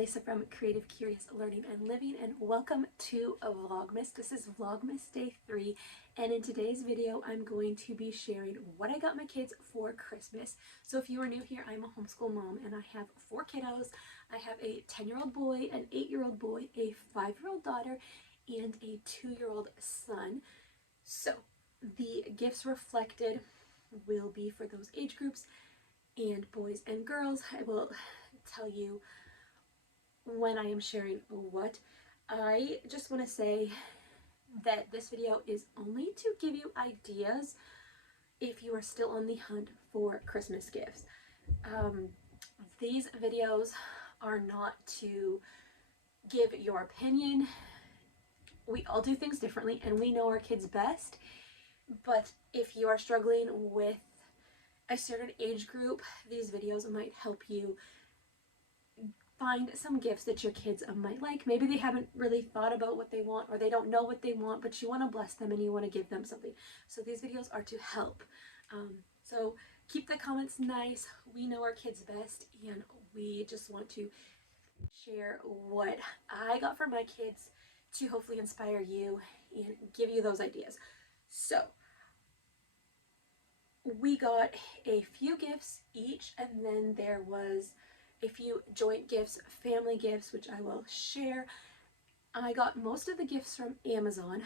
Lisa from Creative Curious Learning and Living, and welcome to a Vlogmas. This is Vlogmas Day 3, and in today's video I'm going to be sharing what I got my kids for Christmas. So if you are new here, I'm a homeschool mom and I have 4 kiddos. I have a 10-year-old boy, an 8-year-old boy, a 5-year-old daughter, and a 2-year-old son. So the gifts reflected will be for those age groups, and boys and girls. I will tell you when I am sharing what. I just want to say that this video is only to give you ideas if you are still on the hunt for Christmas gifts. These videos are not to give your opinion. We all do things differently and we know our kids best, but if you are struggling with a certain age group, these videos might help you find some gifts that your kids might like. Maybe they haven't really thought about what they want, or they don't know what they want, but you want to bless them and you want to give them something. So these videos are to help. So keep the comments nice. We know our kids best, and we just want to share what I got for my kids to hopefully inspire you and give you those ideas. So we got a few gifts each, and then there was a few joint gifts, family gifts, which I will share. I got most of the gifts from Amazon,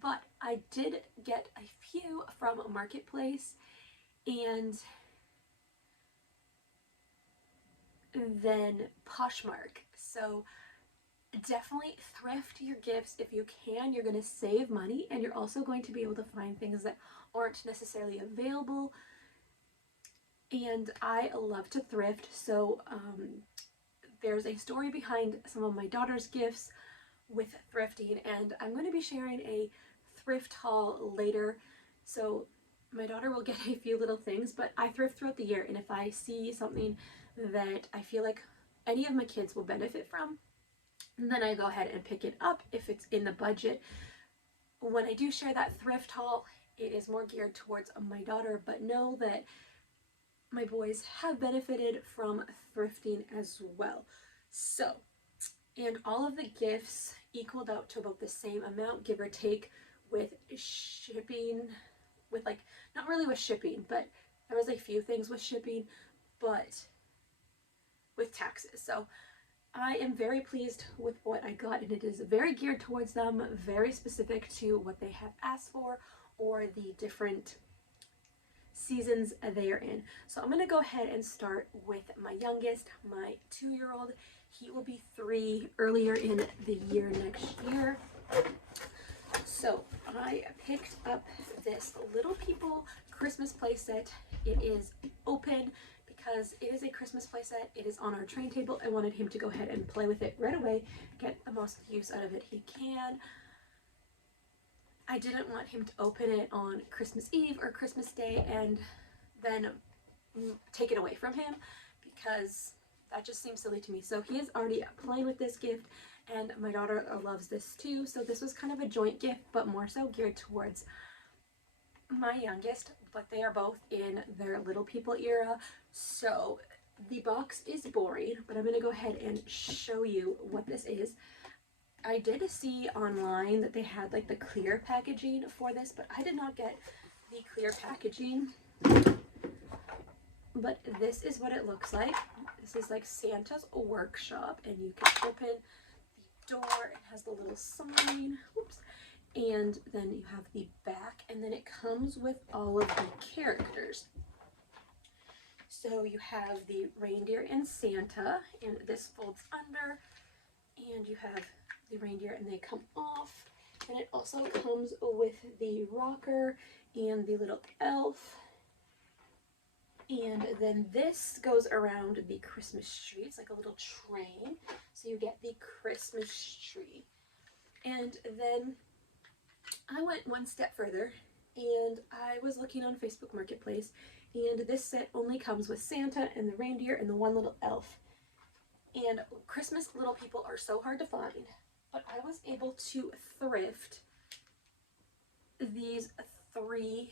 but I did get a few from Marketplace and then Poshmark. So definitely thrift your gifts if you can. You're going to save money, and you're also going to be able to find things that aren't necessarily available. And I love to thrift, so there's a story behind some of my daughter's gifts with thrifting, and I'm going to be sharing a thrift haul later. So my daughter will get a few little things, but I thrift throughout the year, and if I see something that I feel like any of my kids will benefit from, then I go ahead and pick it up if it's in the budget. When I do share that thrift haul, it is more geared towards my daughter, but know that my boys have benefited from thrifting as well. So, and all of the gifts equaled out to about the same amount, give or take, with shipping, with like, not really with shipping, but there was a few things with shipping, but with taxes. So I am very pleased with what I got, and it is very geared towards them, very specific to what they have asked for or the different seasons they are in. So I'm going to go ahead and start with my youngest, my 2-year-old. He will be 3 earlier in the year next year. So I picked up this Little People Christmas playset. It is open because it is a Christmas playset. It is on our train table. I wanted him to go ahead and play with it right away, get the most use out of it he can. I didn't want him to open it on Christmas Eve or Christmas Day and then take it away from him, because that just seems silly to me. So he is already playing with this gift, and my daughter loves this too. So this was kind of a joint gift, but more so geared towards my youngest, but they are both in their Little People era. So the box is boring, but I'm going to go ahead and show you what this is. I did see online that they had like the clear packaging for this, but I did not get the clear packaging. But this is what it looks like. This is like Santa's workshop, and you can open the door. It has the little sign. Oops. And then you have the back, and then it comes with all of the characters. So you have the reindeer and Santa, and this folds under, and you have the reindeer and they come off, and it also comes with the rocker and the little elf, and then this goes around the Christmas tree. It's like a little train, so you get the Christmas tree. And then I went one step further, and I was looking on Facebook Marketplace, and this set only comes with Santa and the reindeer and the one little elf. And Christmas Little People are so hard to find, but I was able to thrift these 3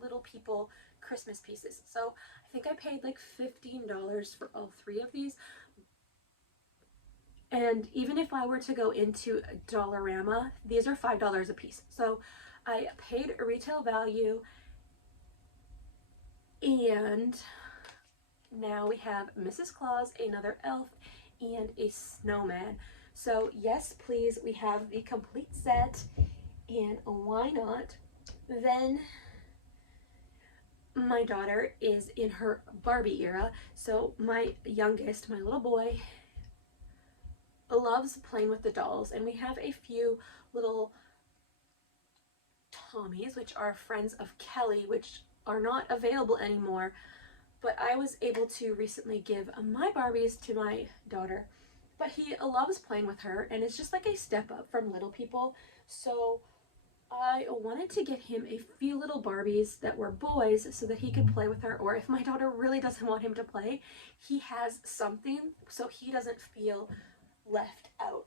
Little People Christmas pieces. So I think I paid like $15 for all 3 of these, And even if I were to go into Dollarama, these are $5 a piece. So I paid a retail value, and now we have Mrs. Claus, another elf, and a snowman. So yes, please, we have the complete set, and why not? Then my daughter is in her Barbie era, so my youngest, my little boy, loves playing with the dolls, and we have a few little Tommies, which are friends of Kelly, which are not available anymore, but I was able to recently give my Barbies to my daughter. But he loves playing with her, and it's just like a step up from Little People. So I wanted to get him a few little Barbies that were boys so that he could play with her, or if my daughter really doesn't want him to play, he has something so he doesn't feel left out.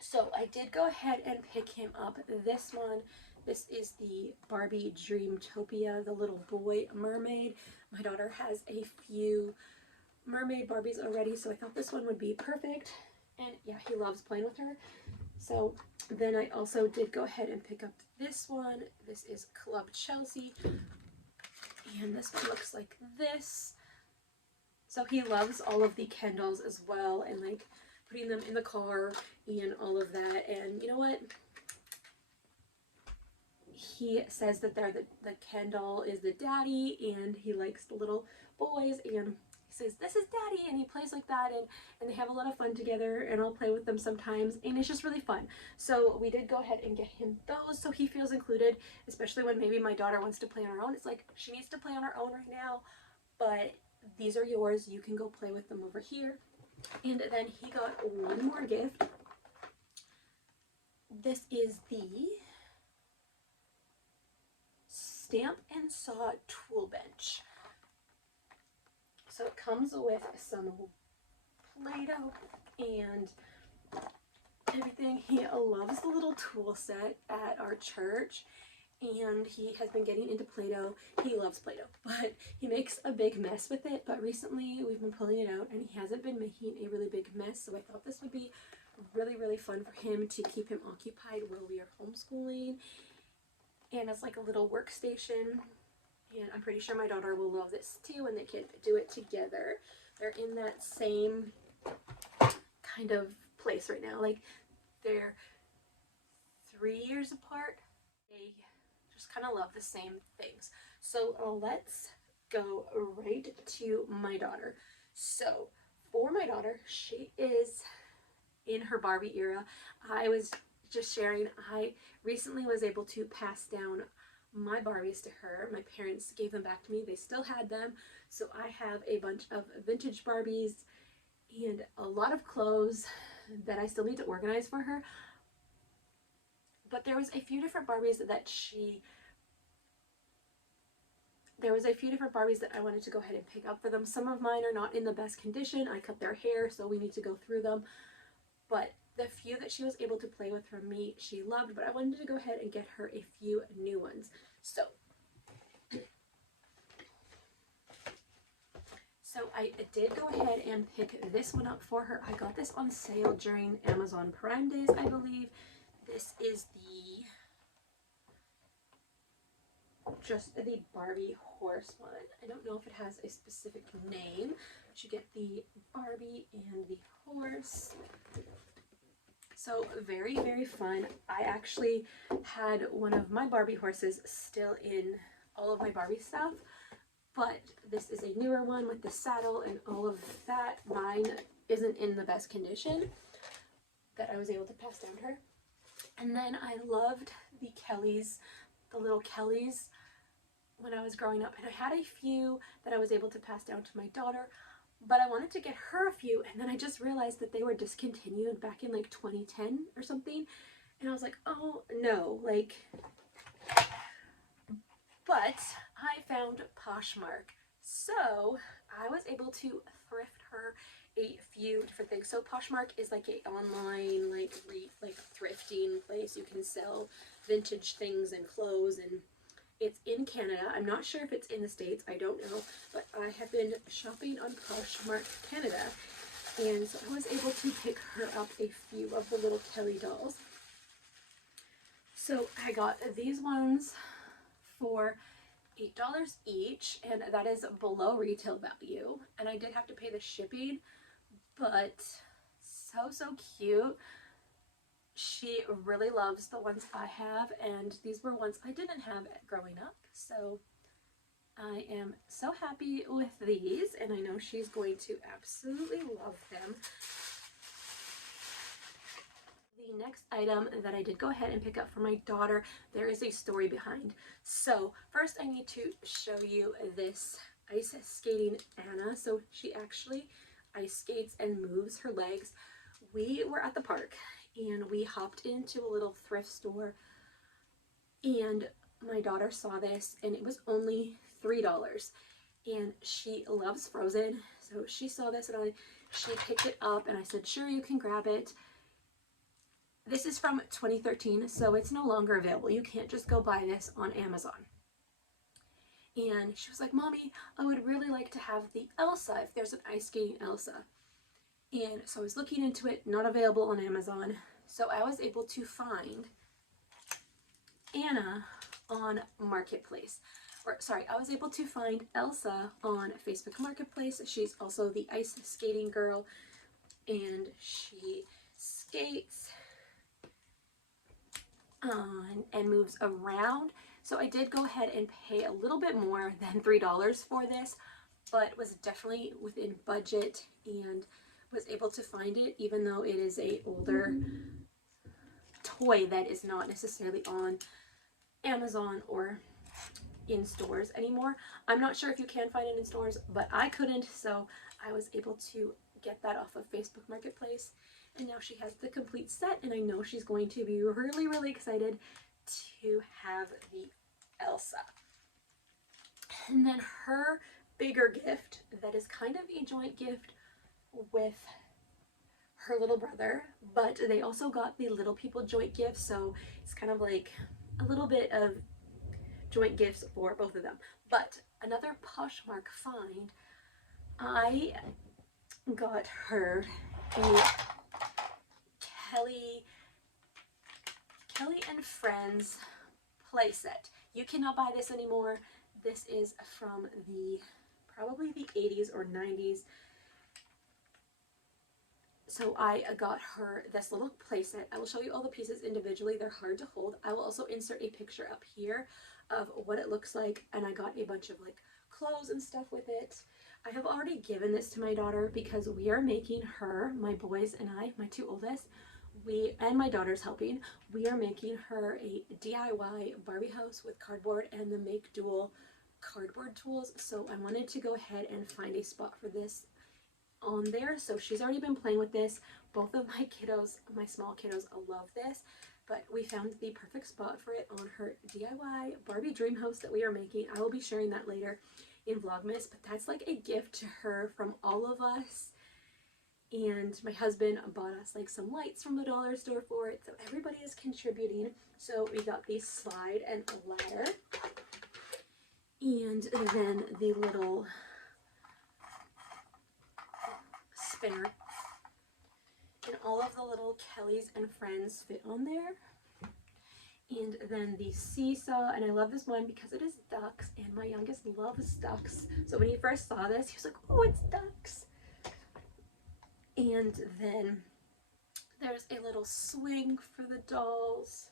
So I did go ahead and pick him up this one. This is the Barbie Dreamtopia, the little boy mermaid. My daughter has a few mermaid Barbies already, so I thought this one would be perfect. And yeah, he loves playing with her. So then I also did go ahead and pick up this one. This is Club Chelsea. And this one looks like this. So he loves all of the Ken dolls as well, and like putting them in the car and all of that. And you know what? He says that they're the Ken doll is the daddy, and he likes the little boys, and he says, this is daddy, and he plays like that, and they have a lot of fun together, and I'll play with them sometimes, and it's just really fun. So we did go ahead and get him those so he feels included, especially when maybe my daughter wants to play on her own. It's like, she needs to play on her own right now, but these are yours. You can go play with them over here. And then he got one more gift. This is the Stamp and Saw Tool Bench. So it comes with some Play-Doh and everything. He loves the little tool set at our church, and he has been getting into Play-Doh. He loves Play-Doh, but he makes a big mess with it. But recently we've been pulling it out, and he hasn't been making a really big mess, so I thought this would be really, really fun for him to keep him occupied while we are homeschooling. And it's like a little workstation, and I'm pretty sure my daughter will love this too, and they can do it together. They're in that same kind of place right now. Like, they're 3 years apart. They just kind of love the same things. So let's go right to my daughter. So for my daughter, she is in her Barbie era. I was just sharing, I recently was able to pass down my Barbies to her. My parents gave them back to me. They still had them. So I have a bunch of vintage Barbies and a lot of clothes that I still need to organize for her. But there was a few different Barbies that I wanted to go ahead and pick up for them. Some of mine are not in the best condition. I cut their hair, so we need to go through them. But the few that she was able to play with from me, she loved, but I wanted to go ahead and get her a few new ones. So I did go ahead and pick this one up for her. I got this on sale during Amazon Prime Days, I believe. This is just the Barbie horse one. I don't know if it has a specific name, but you get the Barbie and the horse. So very, very fun. I actually had one of my Barbie horses still in all of my Barbie stuff, but this is a newer one with the saddle and all of that. Mine isn't in the best condition that I was able to pass down to her. And then I loved the Kellys, the little Kellys when I was growing up, and I had a few that I was able to pass down to my daughter. But I wanted to get her a few, and then I just realized that they were discontinued back in like 2010 or something. And I was like, oh no, like, but I found Poshmark. So I was able to thrift her a few different things. So Poshmark is like a online like thrifting place. You can sell vintage things and clothes, and it's in Canada. I'm not sure if it's in the States. I don't know. But I have been shopping on Poshmark Canada. And so I was able to pick her up a few of the little Kelly dolls. So I got these ones for $8 each, and that is below retail value. And I did have to pay the shipping, but so cute. She really loves the ones I have, and these were ones I didn't have growing up. So I am so happy with these, and I know she's going to absolutely love them. The next item that I did go ahead and pick up for my daughter, there is a story behind. So first I need to show you this ice skating Anna. So she actually ice skates and moves her legs. We were at the park and we hopped into a little thrift store, and my daughter saw this and it was only $3, and she loves Frozen. So she saw this and she picked it up, and I said, sure, you can grab it. This is from 2013, so it's no longer available. You can't just go buy this on Amazon. And she was like, Mommy, I would really like to have the Elsa, if there's an ice skating Elsa. And so I was looking into it, not available on Amazon. So I was able to find Anna on Marketplace. I was able to find Elsa on Facebook Marketplace. She's also the ice skating girl, and she skates and moves around. So I did go ahead and pay a little bit more than $3 for this, but was definitely within budget and was able to find it, even though it is a older toy that is not necessarily on Amazon or in stores anymore. I'm not sure if you can find it in stores, but I couldn't, so I was able to get that off of Facebook Marketplace. And now she has the complete set, and I know she's going to be really excited to have the Elsa. And then her bigger gift, that is kind of a joint gift with her little brother, but they also got the Little People joint gift, so it's kind of like a little bit of joint gifts for both of them. But another Poshmark find, I got her a Kelly and Friends playset. You cannot buy this anymore. This is from probably the 80s or 90s. So I got her this little playset. I will show you all the pieces individually. They're hard to hold. I will also insert a picture up here of what it looks like, and I got a bunch of like clothes and stuff with it. I have already given this to my daughter because we are making her, my boys and I, my two oldest, and my daughter's helping, we are making her a DIY Barbie house with cardboard and the Make Dual cardboard tools. So I wanted to go ahead and find a spot for this on there. So she's already been playing with this. Both of my kiddos, my small kiddos, love this, but we found the perfect spot for it on her DIY Barbie dream house that we are making. I will be sharing that later in Vlogmas, but that's like a gift to her from all of us. And my husband bought us like some lights from the dollar store for it, so everybody is contributing. So we got the slide and a ladder, and then the little spinner, and all of the little Kellys and Friends fit on there. And then the seesaw, and I love this one because it is ducks, and my youngest loves ducks. So when he first saw this, he was like, oh, it's ducks. And then there's a little swing for the dolls,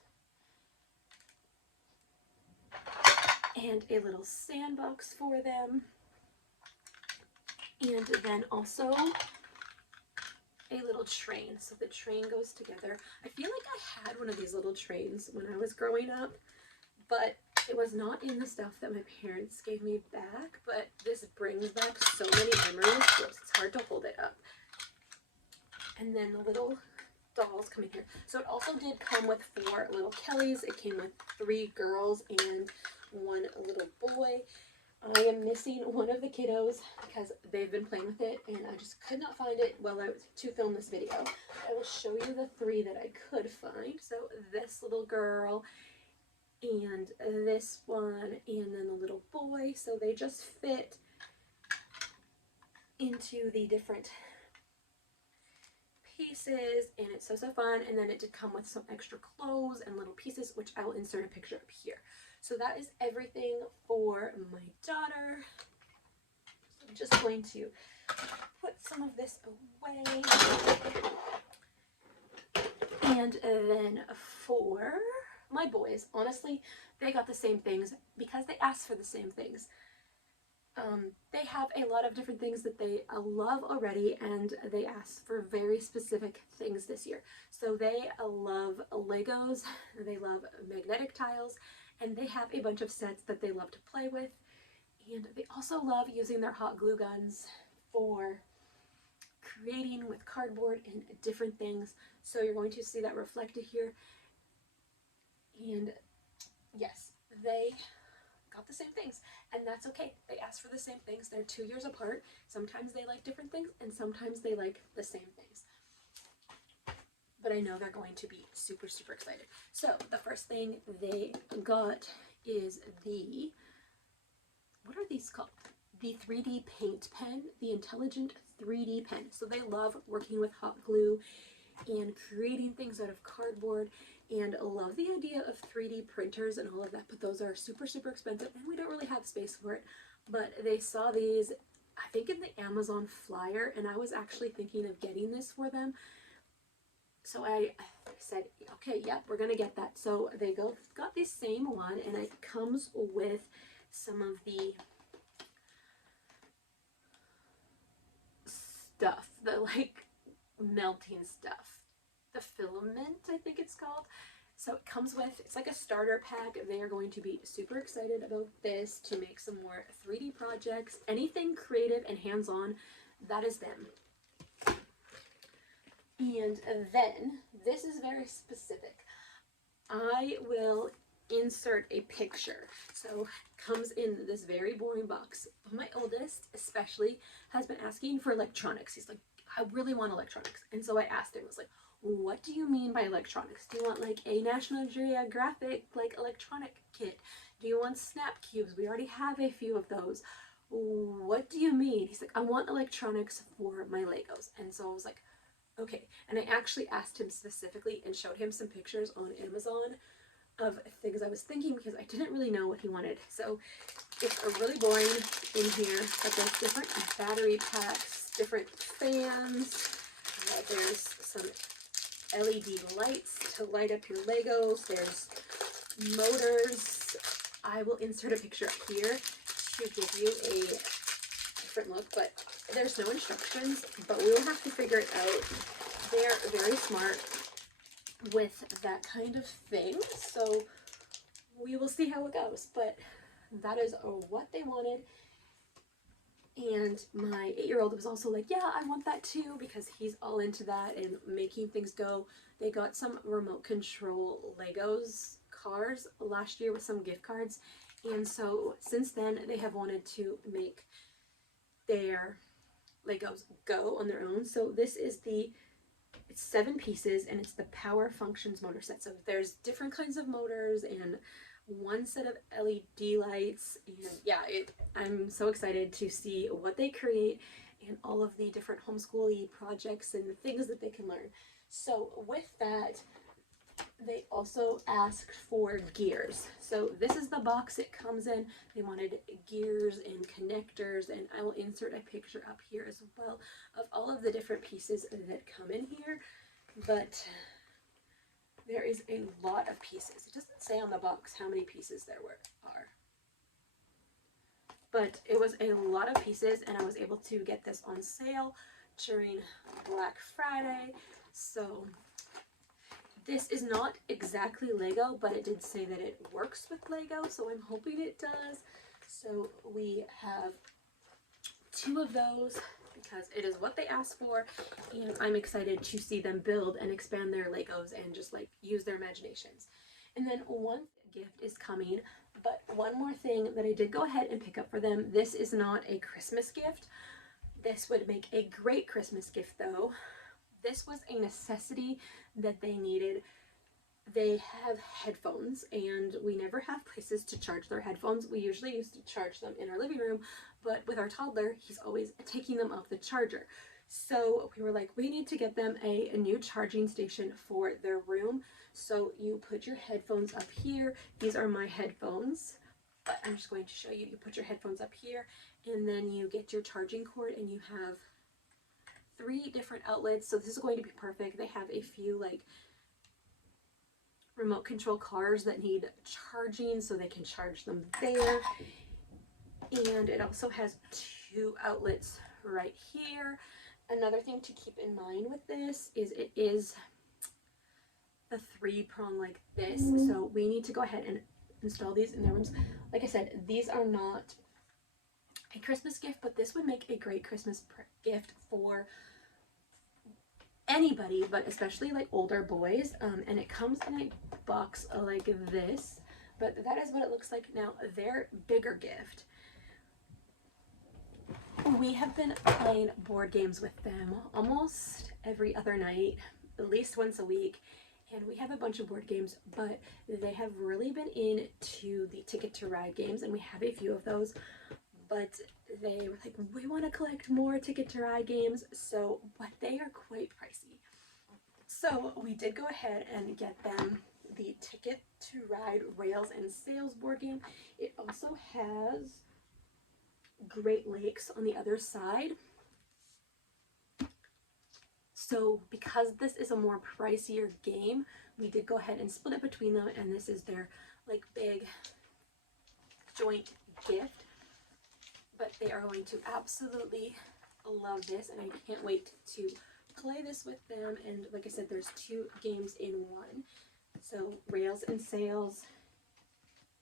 and a little sandbox for them, and then also a little train. So the train goes together. I feel like I had one of these little trains when I was growing up, but it was not in the stuff that my parents gave me back. But this brings back so many memories. Whoops, it's hard to hold it up. And then the little dolls come in here. So it also did come with 4 little Kellys. It came with 3 girls and 1 little boy. I am missing one of the kiddos because they've been playing with it, and I just could not find it while I was to film this video. I will show you the 3 that I could find. So this little girl, and this one, and then the little boy. So they just fit into the different pieces, and it's so fun. And then it did come with some extra clothes and little pieces, which I will insert a picture up here. So that is everything for my daughter. I'm just going to put some of this away. And then for my boys, honestly, they got the same things because they asked for the same things. They have a lot of different things that they love already, and they asked for very specific things this year. So they love Legos, they love magnetic tiles, and they have a bunch of sets that they love to play with. And they also love using their hot glue guns for creating with cardboard and different things. So you're going to see that reflected here. And yes, they got the same things, and that's okay. They asked for the same things. They're 2 years apart. Sometimes they like different things, and sometimes they like the same things. But I know they're going to be super, super excited. So the first thing they got is the, what are these called? The 3D paint pen, the Intelligent 3D pen. So they love working with hot glue and creating things out of cardboard, and love the idea of 3D printers and all of that, but those are super, super expensive, and we don't really have space for it. But they saw these, I think, in the Amazon flyer, and I was actually thinking of getting this for them. So I said, okay, yep, we're gonna get that. So they got the same one, and it comes with some of the stuff, the like melting stuff, the filament, I think it's called. So it comes with, it's like a starter pack. They are going to be super excited about this to make some more 3D projects, anything creative and hands-on, that is them. And then this is very specific. I will insert a picture. So it comes in this very boring box. My oldest especially has been asking for electronics. He's like, I really want electronics. And so I asked him, I was like, what do you mean by electronics? Do you want like a National Geographic like electronic kit? Do you want snap cubes? We already have a few of those. What do you mean? He's like, I want electronics for my Legos. And so I was like, okay. And I actually asked him specifically and showed him some pictures on Amazon of things I was thinking, because I didn't really know what he wanted. So it's a really boring in here, but there's different battery packs, different fans, there's some LED lights to light up your Legos, there's motors. I will insert a picture up here to give you a different look, but there's no instructions, but we'll have to figure it out. They're very smart with that kind of thing, so we will see how it goes. But that is what they wanted. And my 8-year-old was also like, yeah, I want that too, because he's all into that and making things go. They got some remote control Legos cars last year with some gift cards, and so since then they have wanted to make their Legos go on their own. So this is it's 7 pieces, and it's the Power Functions motor set. So there's different kinds of motors and one set of LED lights, and yeah, I'm so excited to see what they create and all of the different homeschool-y projects and things that they can learn. So with that, they also asked for gears. So this is the box it comes in. They wanted gears and connectors, and I will insert a picture up here as well of all of the different pieces that come in here. But there is a lot of pieces. It doesn't say on the box how many pieces there are. But it was a lot of pieces, and I was able to get this on sale during Black Friday. So this is not exactly Lego, but it did say that it works with Lego, so I'm hoping it does. So we have 2 of those because it is what they asked for, and I'm excited to see them build and expand their Legos and just like use their imaginations. And then one gift is coming, but one more thing that I did go ahead and pick up for them. This is not a Christmas gift. This would make a great Christmas gift though. This was a necessity that they needed. They have headphones, and we never have places to charge their headphones. We usually used to charge them in our living room, but with our toddler, he's always taking them off the charger. So we were like, we need to get them a new charging station for their room. So you put your headphones up here. These are my headphones, but I'm just going to show you. You put your headphones up here, and then you get your charging cord, and you have 3 different outlets. So this is going to be perfect. They have a few like remote control cars that need charging, so they can charge them there. And it also has 2 outlets right here. Another thing to keep in mind with this is it is a 3-prong like this. So we need to go ahead and install these in their rooms. Like I said, these are not a Christmas gift, but this would make a great Christmas gift for anybody, but especially like older boys. And it comes in a box like this, but that is what it looks like. Now their bigger gift, we have been playing board games with them almost every other night, at least once a week, and we have a bunch of board games, but they have really been into the Ticket to Ride games, and we have a few of those, but they were like, we want to collect more Ticket to Ride games, but they are quite pricey. So we did go ahead and get them the Ticket to Ride Rails and Sails board game. It also has Great Lakes on the other side. So because this is a more pricier game, we did go ahead and split it between them, and this is their like big joint gift. But they are going to absolutely love this, and I can't wait to play this with them. And like I said, there's 2 games in one. So Rails and Sails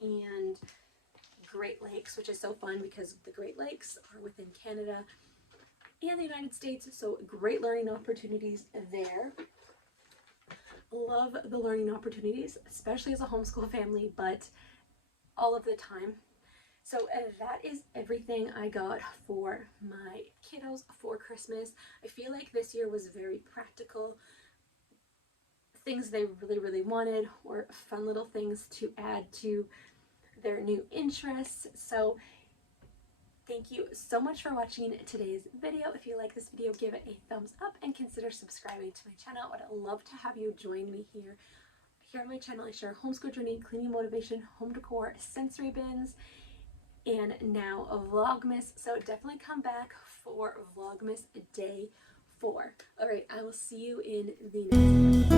and Great Lakes, which is so fun because the Great Lakes are within Canada and the United States, so great learning opportunities there. Love the learning opportunities, especially as a homeschool family, but all of the time. So that is everything I got for my kiddos for Christmas. I feel like this year was very practical. Things they really wanted, or fun little things to add to their new interests. So thank you so much for watching today's video. If you like this video, give it a thumbs up and consider subscribing to my channel. I would love to have you join me here. Here on my channel, I share homeschool journey, cleaning motivation, home decor, sensory bins, and now a Vlogmas. So definitely come back for Vlogmas Day 4. All right, I will see you in the next one.